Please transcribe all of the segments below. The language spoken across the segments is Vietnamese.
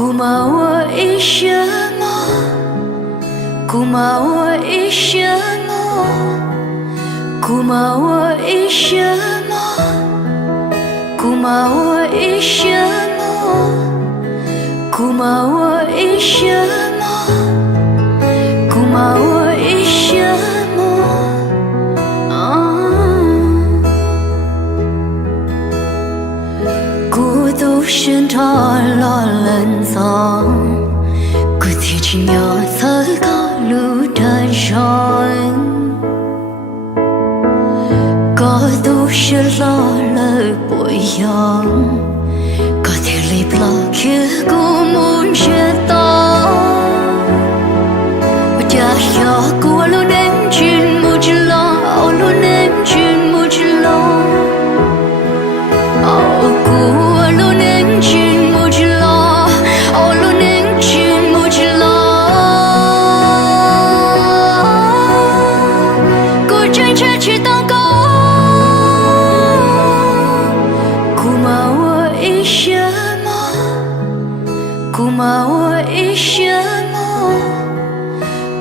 Kumawa ishamo, kumawa ishamo, kumawa ishamo, kumawa ishamo, kumawa ishamo, kumawa ishamo. Cô tu sinh thọ lo lần gió, cô thì chỉ nhỏ thơ có lũ trời rồi. Có tu sinh lo lời bội gió, có thể lấy lo kia cô muốn chia to. Cha gió cô luôn đến chuyện mua chỉ lo, luôn đến chuyện mua chỉ lo. Cô luôn đến chuyện mua chỉ lo, luôn đến chuyện mua chỉ lo. Cô chơi chơi chỉ tao có. Kumawa ishamo, kumawa ishamo,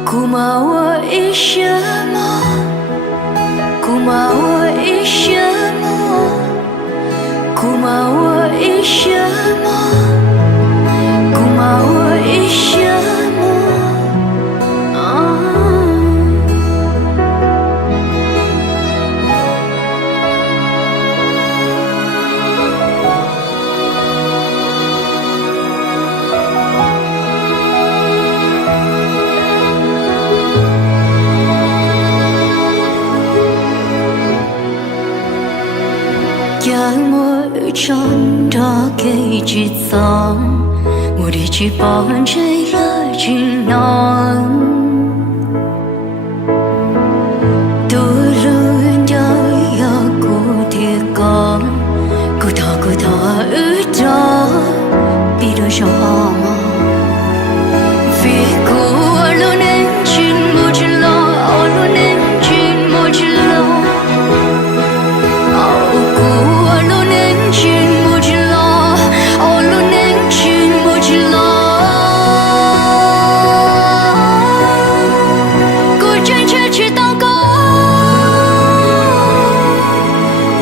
kumawa ishamo, kumawa ishamo. Kumawa ishamo, kumawa ishamo. Giang môi tròn đó cây chỉ xong, mùa đi chỉ bỏ trái lá chỉ non. Tôi luôn nhớ cô thiệt con, cô thọ ướt đó, bị đôi trong họ vì cô luôn đến chuyện mua chỉ lo, luôn đến chuyện mua chỉ lo. Luôn đến chuyện mua chỉ lo, luôn đến chuyện mua chỉ lo. Cô chơi chơi chỉ tao có.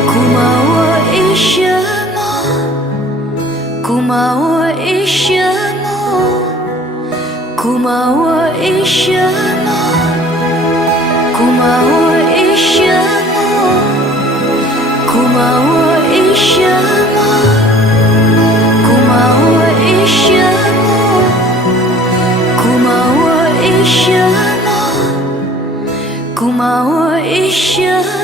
Kumawa ishamo, kumawa ishamo, kumawa ishamo, kumawa ishamo. Kumawa ishamo, kumawa ishamo, kumawa ishamo, kumawa ishamo.